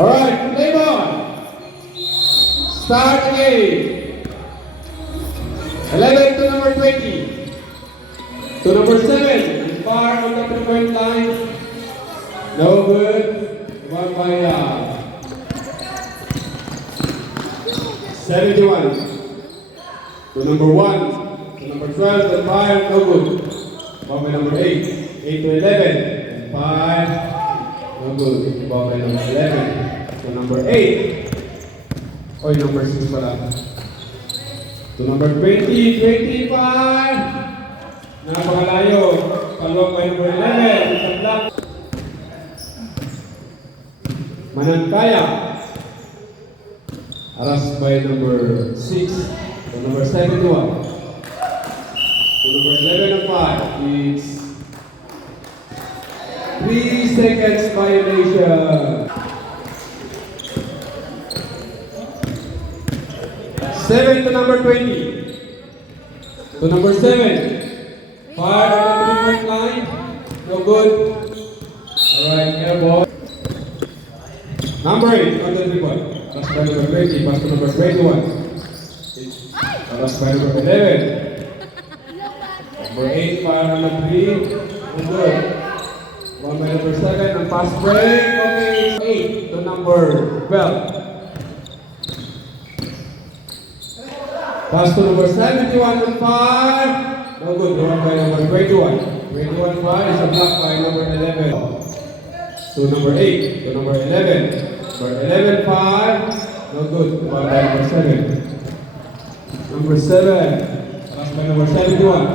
Alright, play ball. Start again. 11 to number 20. To number 7. Far on the 3-point line. No good. One by 71. To number 1. To number 12. And 5. No good. One by number 8. 8 to 11. And 5. No good. One by number 11. To number 8. Oy, number 6 pala. To number 20, 25. Napakalayo. Palwag by number 11. Tablak. Manangkaya. Aras by number 6. To number 71. To number 11 and 5. It's 3 seconds violation. 7 to number 20. To number 7. Fire on the 3-point line. No good. Alright, air ball. Number 8 on the 3-point. Pass by number 20. Pass to number 21. Pass by number 11. Number 8, fire on the 3. No good. One by number 7. And pass break. Okay. 8 to number 12. Pass to number 71 and 5. No good. One by number 21. 21 5 is a block by number 11. To number 8. To number 11. Number 11 5. No good. One by number 7. Number 7. Pass by number 71.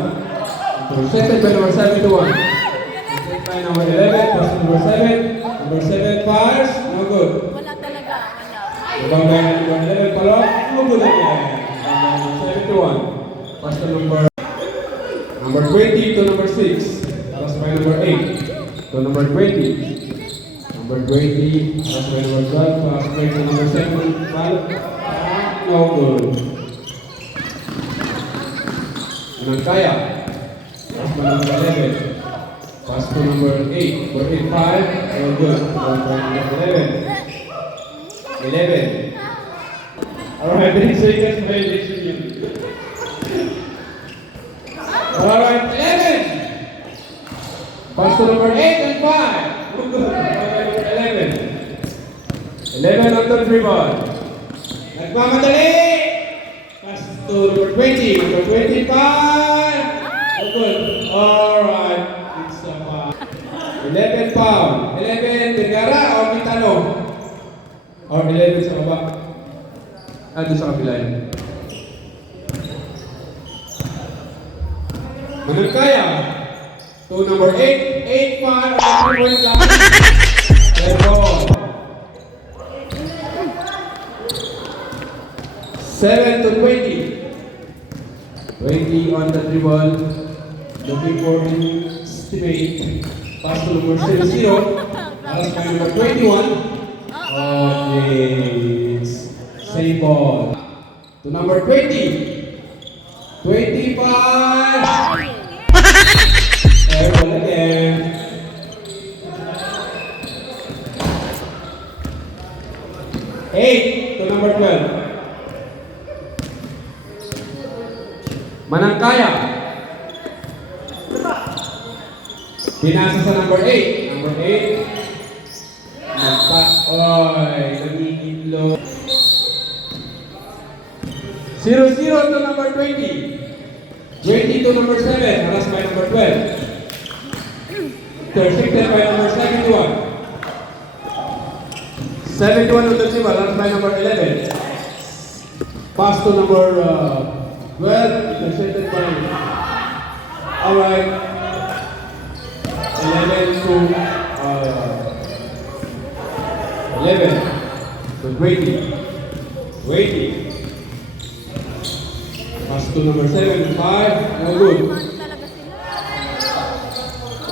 Intercepted by number 71. Intercepted by number 11. Pass to number 7. Number 7 fires. No good. Wala talaga. Wala. One by number 11 pala. No good again. 71. Pass to number 20 to number 6. Pass by number 8 to number 20. Number 20. Pass by number 12. Pass by to number 7. 12. No good. Manangkaya. Pass by number 11. Pass to number 8. For 8 5. No good. Pass by number 11. 11. Alright, 3 seconds violation yun. Alright, 11. Pass to number 8 and 5. Good. 11. 11 on the dribble. Nagmamadali. Pass to number 20. Number 25. Good. Alright. It's a foul. 11 foul. 11 Tegara o Kitano? Or 11 sa baba? Doon sa kabila yun. Manangkaya. To number 8. 8 5 on the 3-point line. Let's go. 7 to 20. 20 on the dribble. Looking for an estimate. Pass to number 0. Pass by number 21. Okay. Same ball. To number 20. 25. Air ball again. 8 to number 12. Manangkaya. Pinasa sa number 8. Number 8. Nagpas. Oy, nagigitlo. 0-0 to number 20. 20 to number 7. Haras by number 12. Intercepted by number 71. 71 on the table. Haras by number 11. Pass to number 12. Intercepted by. Alright. 11 to 11 to 20. 20. Pass to number 7, 5, no good.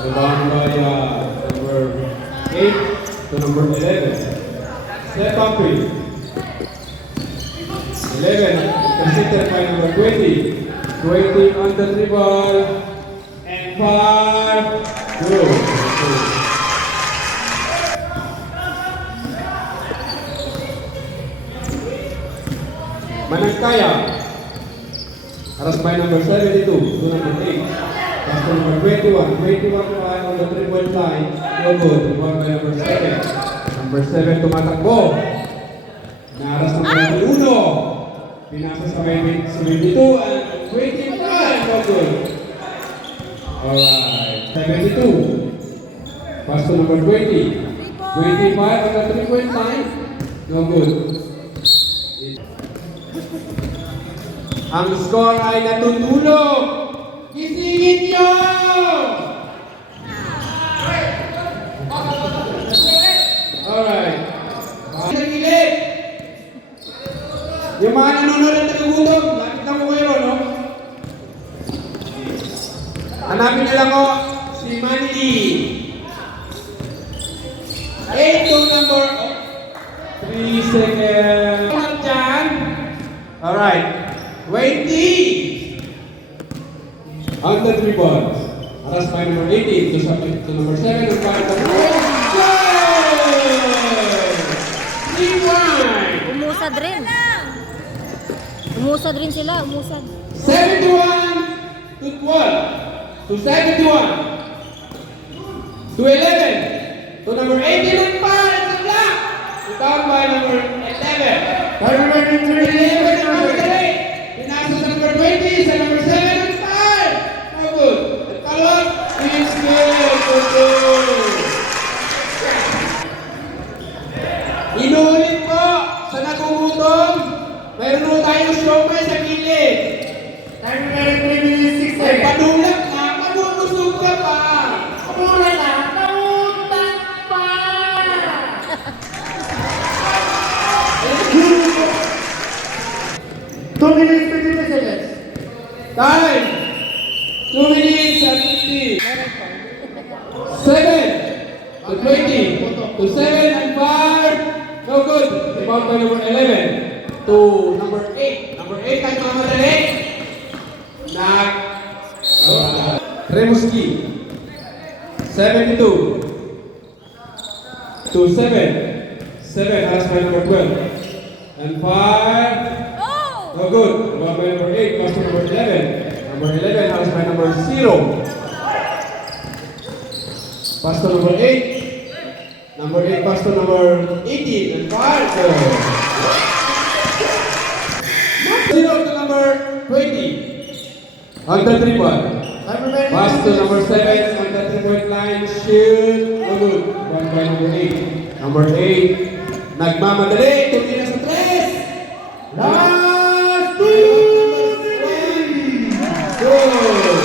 Rebound by number 8 to number 11. Step up it. 11, considered by number 20. 20 on the dribble. And 5, good. Manangkaya. Aras by number 72 to number 8. Pass to number 21. 21 5 on the 3-point line. No good. Rebound by number 7. Number 7 tumatakbo. Naaras ng 21. Pinasa sa 72 and 25. No good. Alright. 72. Pass to number 20. 25 on the 3-point line. No good. Ang score ay natutulog. Gisingin niyo! Alright. Nagilid. Yung mga nanonood at nagugutom, lapit lang mo kayo, no? Hanapin niyo lang ko si Manny. 8 to number 3 seconds. Dyan. Alright. 20. On the 3 balls. Aras by number 18 to number 7 and 5 to number 3-1. Umusad rin. Umusad rin sila, umusad. 71 to 12 to 71 to 11 to number 18 and 5 at the block. Down by number 11. Pinasa sa number 20 sa number 7 and 5. No good. At kalot, is good. Inuulit po sa nagugutom. Mayroon po tayong siomay sa gilid. Ay, panulat na, mabubusog ka pa. Panulat na, nautak pa. 2 minutes, 50 seconds. Time. 2 minutes and 50. 7 to 20 to 7 and 5. No good. Rebound by number 11 to number 8. Number 8 ay mamadali. Remuski. 72 to 7. 7 has by number 12. And 5. Oh! No good. Rebound by number 8 goes to number 11. Number 11 has by number 0. Pass to number 8. Number 8 pass to number 18 and 5. 0 to number 20. On the 3-ball. Pass to number 7 on the 3-point line. Shoot. No good. Rebound by number 8. Number 8. Nagmamadali. Tumira sa 3. Last 2 Good.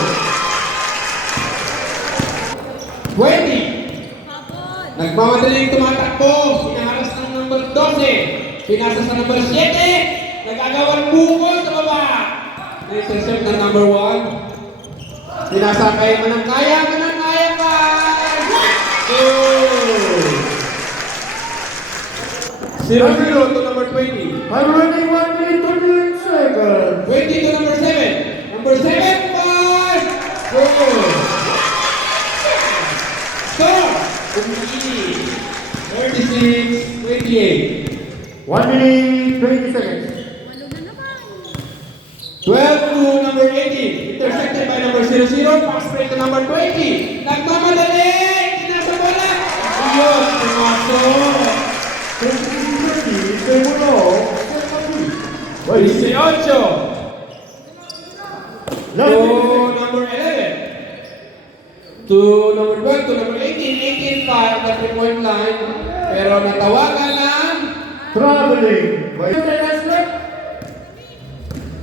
20. Nagmamadaling tumatakbo. Pinaharas ng number 12. Pinasa sa number 7. Nagagawang buko sa baba. Na-intercept ng number 1. Pinasa kay Manangkaya. Manangkaya pa. Good. 0-0 to number 20. I'm running 1 minute 28 seconds. 20 to number 7. Number 7, 5. Good. Stop. 36, 28. 1 minute 20 seconds. 12 to number 18. Intersected by number 00. Pass break to number 20. Nagmamadali. Kinasa bola. Ayun. Pumasok. 20, segundo. 18. Last To minute. number 11. To number 12, to number 18. 18 pa at the 3-point line. Pero natawagan ng Traveling. By seconds left.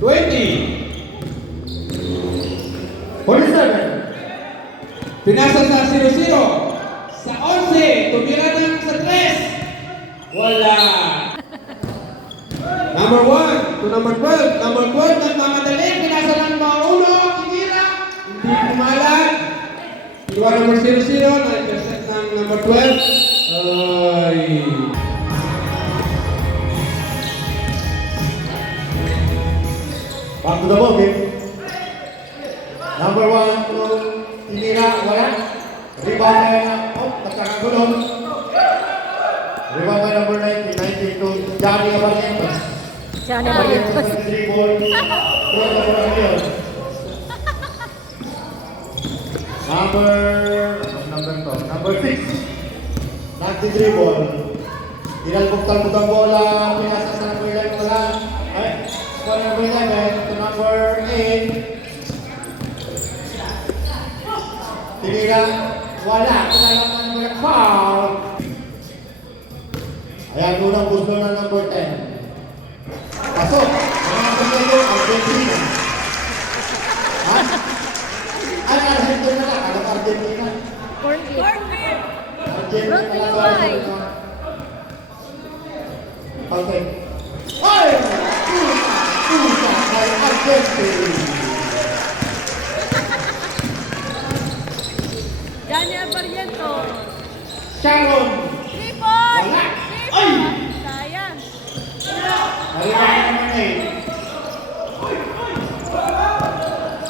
20. 47. Pinasa sa 0-0. Sa 11. Tumira ng sa 3. Wala. Number 1 to number 12. Number 12 nagmamadali. Pinasa ng mga uno. Tinira. Hindi pumalag. Iwa number 0-0. Na-intercept ng number 12. Ay. Back to the ball game. Number 1 to Tinira, wala. Rebound by nagkakagulong. Rebound by number 19 to Johnny Abarientos. Siya na Balik ba? sa 33 ball. Cross na bola ngayon. Number 6. Nagdi-dribble. Inalbog-talbog ang bola. Pinasa sa number 11 wala. Ay, sa number 11 to number 8. Tinira. Wala. Pinalak na number foul. Ayan, unang gusto na number 10. Pasok! Mga pagkayo, Argentina. Ha? Ay, Argentina na. Ano Argentina? Corn beef. Argentina Brought to na. you by. Okay. Ay! Pusa kay Argentina. Daniel Barrientos. Sharon. Tripod! Wala. Ay! Sayang. Narinig naman eh.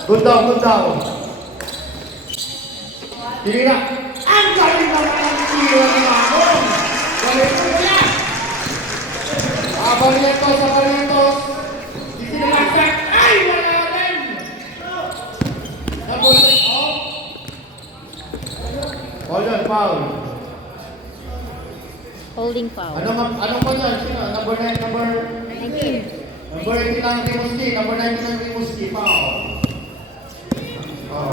Good down. Tinira. Ang galing naman ang tira ni Mamon. Galing ko niya. Barrientos. Isinalagsak. Ay! Wala rin. Nabulit. Oh. Hold on, foul. Holding foul. Ano pa yan? Sino? Number 9, number 19. Number 18 lang Rimuski. Number 19 lang Rimuski. Foul. Oh.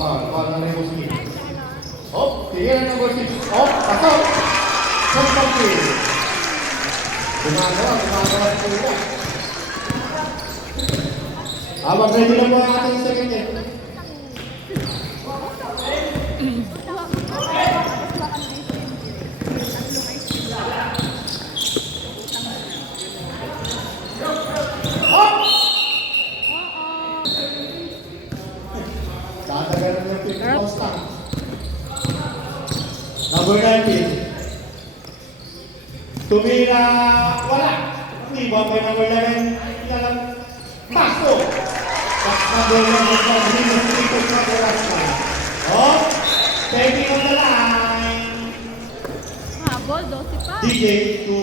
Foul ng Rimuski. Oh, tingin ang number 6. Oh, pasok. Second kill. Gumagawa po ito. Mag-ready lang po ang ating second kill. Tatagalan ng 50 pounds lang. Number 19. Tumira, wala. Hindi ba pa number 11? Hindi lang. Paso. Number 11. Hindi mo sinikot na oras na. Oh, taking on the line. Habol, 12 pa. DJ to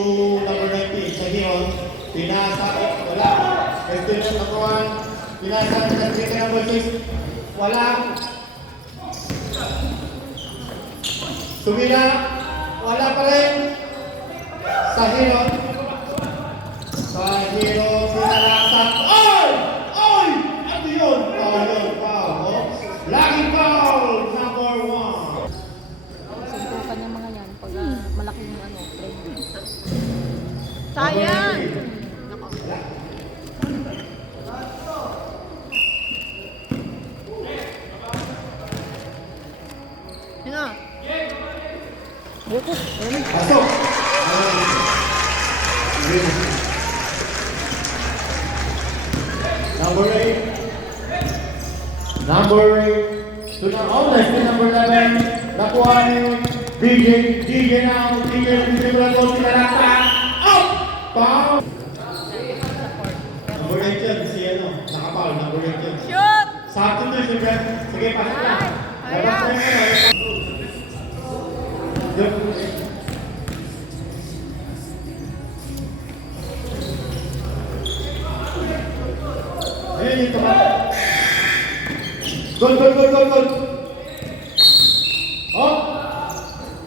number 19. Sa Hion. Pinasa. Wala. Estimate number 1. Pinasa sa trigger number 6. Wala. Tumira. Wala pa rin. Sa Hero. Pinalasak. Oy! Oy! Ano yun? Foul. Laging foul. Number 1. Suntukan yung mga yan pag malaking frame. Sayang! Sino? Buko. Pasok. Number 8. To the outlet, number 11. Nakuha niyo. DJ now. DJ Blanco. Pinalasak. Out! Foul. Number 8 yun. Si ano? Nakapaul. Number 8 yun. Shoot! Sakto na yun. Sige, pasok na. Labas na yun. Ayun yung tumatak. Good. Oh!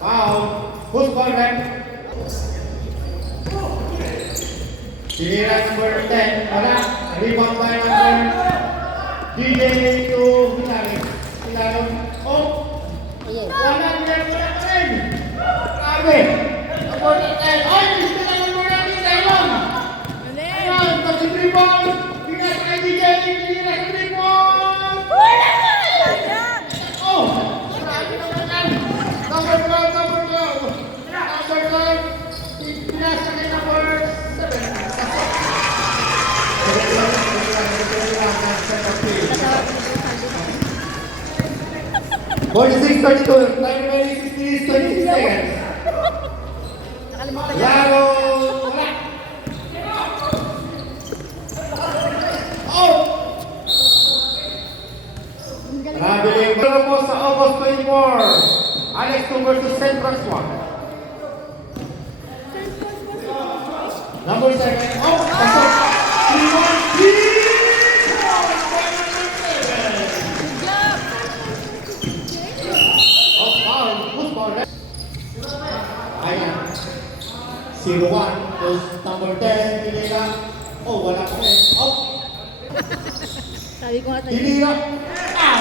Foul. Who's ball back? Sinira number 10. Wala. Rebound by number DJ to Hilario. Oh! Wala pa rin. Grabe. Number 10. Ay! Gusto na number 9. Taylor. Ayan. Pag-rebound. Pinasa kay DJ. Tinira sa rebound. Oh! Grabe naman yan. Number 12. Pinasa kay number 7. 46-32. Time remaining 26 seconds. Nakalimutan niya. Laro! Wala! Oh! Nabiling pero po sa August 24. Alex 2 versus Central Swamp. Number 7. Oh! Oh, wala pa rin. Oh, Sabi ko nga sa'yo. tinira. Ah!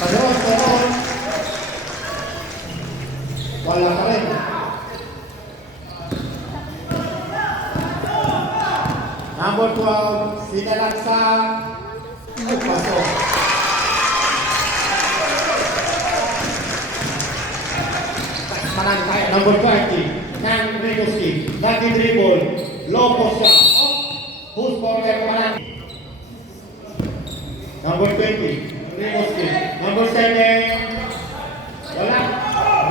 Padon. Wala pa rin. Number 12, Sinalaksa. Ay, pasok. Manang tayo. Number 30, Nan Rikoski. Nag-dribble. Lopo siya. Oh, who's corner Manang? Number 20, Rikoski. Number 7, wala.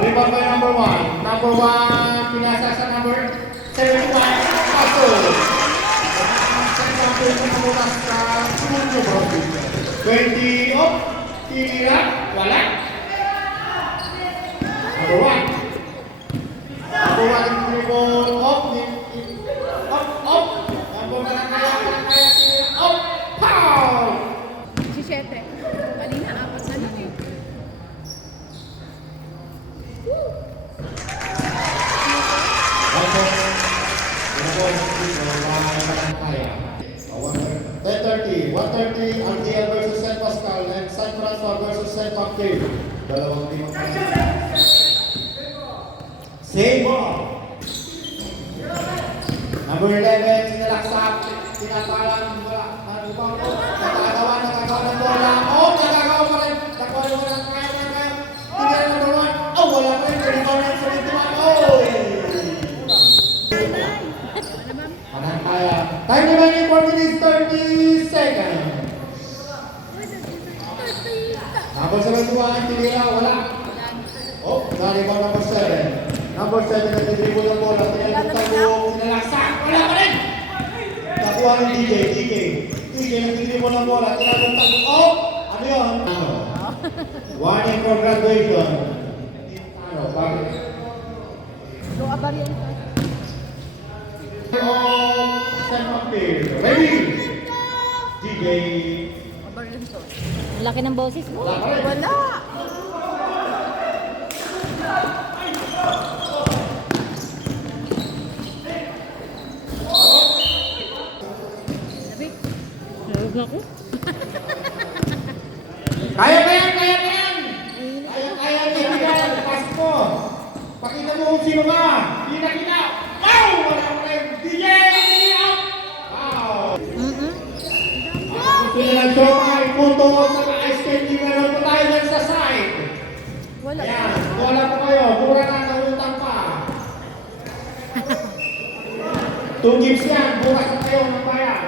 Rebound by number 1. Number 1, pinasa sa number 71. Pasok. 20 up, tinira, wala. Number 1. Number 1, dribble, up. Number 1, kaya, tinira, up, pow! Si Siyete. Kanina, apat na lang eh. Then 130, RTL versus San Pascal and San Francisco versus San Martin. Dalawang team ang same ball. Number 11, sinalaksak, tinapalan, wala, nakagawa ng bola. Oh, nakagawa pa rin. Nakuha naman ang kaya. Tingnan number 1. Oh, wala pa rin. 31. Oh! Manang kaya. Time naman yung 4 minutes 30 seconds. Number 71, tinira, wala. Oh, nalibang number 7. Number 7, nag-dribble ng bola. Tinalagtagong, sinalaksak, wala pa rin. Nakuha ng DJ, nag-dribble ng bola. Tinalagtagong, oh! Ano yun? Warning for graduation. Ano, bakit? So, abar yan. San Martin. Ready? DJ. Abar yan to. Ang laki ng boses mo. Wala pa rin. Wala. Sabi, nalog na ako. Kaya yan! Kaya, pasok mo. Pakita mo kung sino ka. Kita. Wow! Wala pa rin. DJ! Wow! Sila ng Jomay, punto sa ice cream. Meron po tayo dyan sa side. Wala. Ayan, wala pa kayo. Mura na, nautang pa. 2 gigs yan. Bukas na kayo ng bayan.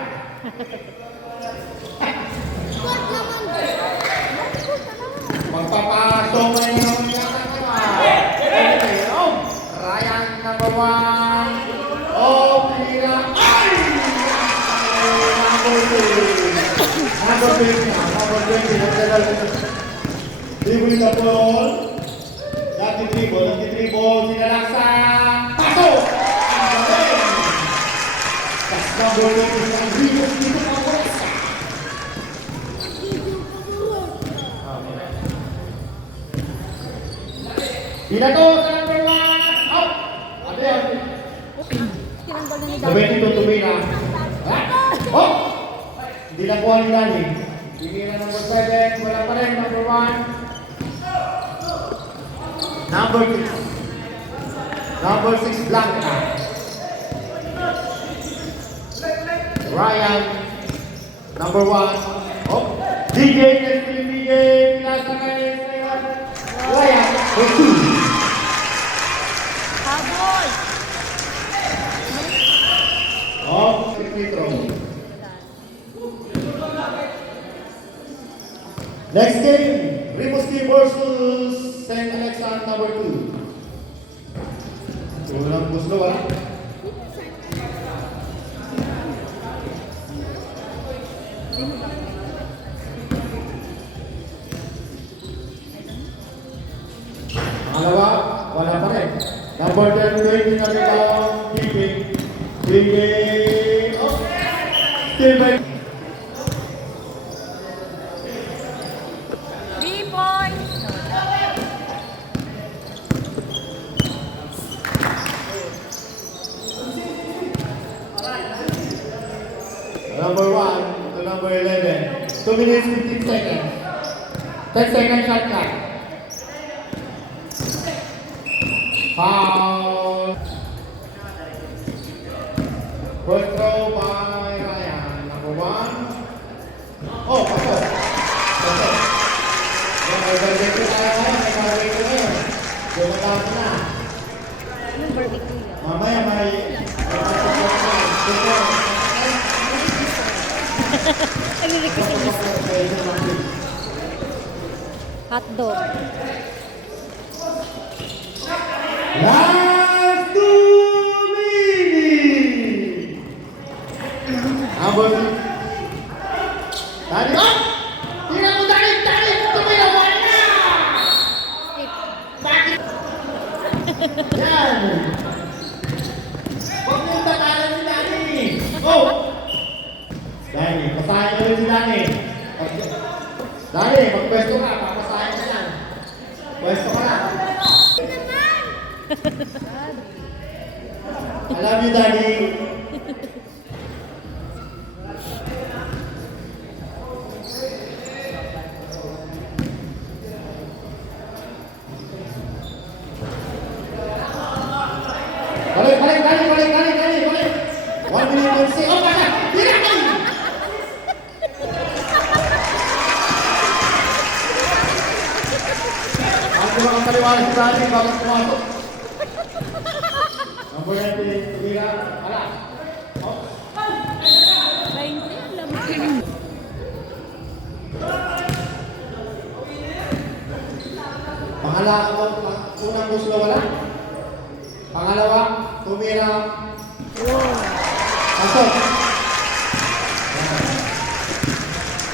Magpapasok na yung yata naman. Okay, oh. Ryan number 1. Oh, pinira. Ay! Number 20. Number 20. Dribble the ball. Dati dribble. Sinalaksa. Pasok! Ang galing! Tas number 20. Ang dribble dito ang oras. Binato sa number 1. Out! Ano yan? Tinanggal na ni Gabay dito tumira. Ha? Oh! Hindi nakuha ni Dani. Tinira number 7. Wala pa rin. Number 1. Number 6. Number 6 Blanca. Ryan. Number 1. Oh! DJ. DJ. Pinasa kayo. Ryan. Number 2. Habol! Oh, Petro. Next game, Rimouski versus St. Alexander number 2. Unang gusto ba? Pangalawa, wala pa rin. Number 10, 20 na rin ang keeping. Oh, still by 3 points! number 1 to number 11. 2 minutes, 15 seconds. 10 seconds shot clock. Foul. First throw by Ryan. Number 1. Oh, pasok. Pasok. May balik ko tayo ngayon. May balik ko ngayon. Dumatawag na. Number 8 yun. Mamaya may... Nag-request yung gusto. Hotdog. Last 2 minutes! Abot. Dali! Oh! Tira mo, Dali! Dali! Tumilawan na! Skip. Bakit? Yan! Huwag mong tatalan si Dani! Oh! Dani, pasahin ulit si Dani. Dani, magpwesto ka. Papasahin ka lang. Pwesto ka lang. I love you, Daddy. Balik, balik, balik, balik, balik, balik, balik. 1 minute and say, oh, baka, tira ka! Ang mga kaliwanag si Daddy, bakit pumasok? Number 19, tumira, ala. Oh. 20, lamang. Pangalawa, unang buslo wala. Pangalawa, tumira. Pasok.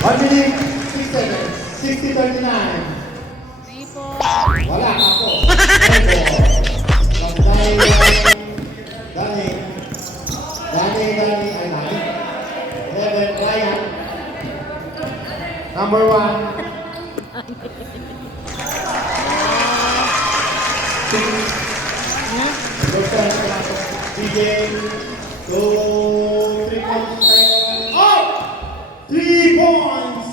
1 minute, 6 seconds. 60-39. 3-4. Wala, ako. Ego. Dani. Dani. Dani, Dani. Ay, Dani. 11, Ryan. Number 1. DJ, 2, 3 points. Oh! 3 points!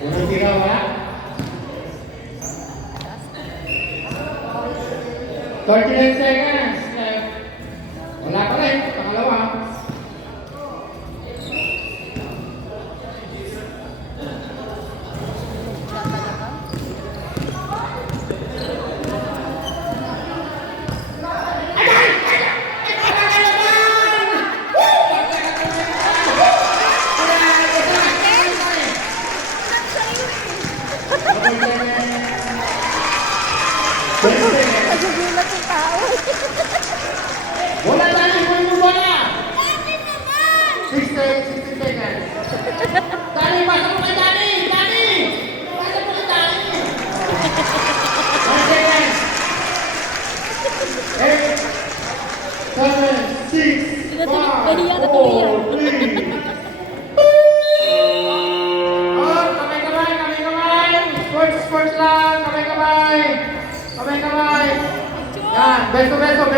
Unang tira, wala? 39 seconds. Wala pa rin. Pangalawa. Nagugulat yung tao. Wala tayo, mo wala! 60 seconds. Dani, pasa mo kay Dani! Dani! Pasa mo kay Dani! 1 second. 8, 7, 6, 5, 4, 3. Oh, kamay-kamay, kamay-kamay! Sports lang, kamay-kamay! Kamay-kamay! Yan, beso-beso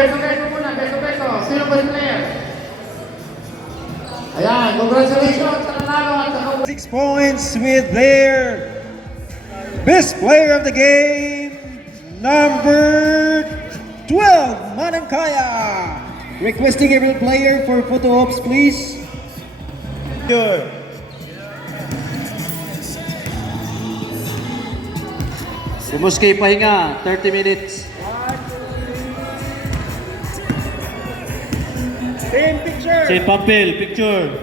muna, beso-beso. Sino ba player? Ayan, congratulations sa nanalo at sa 6 points with their best player of the game, number 12, Manankaya. Requesting every player for photo ops, please. Good. Bumuski pahinga, 30 minutes. Team picture. Say papel, picture.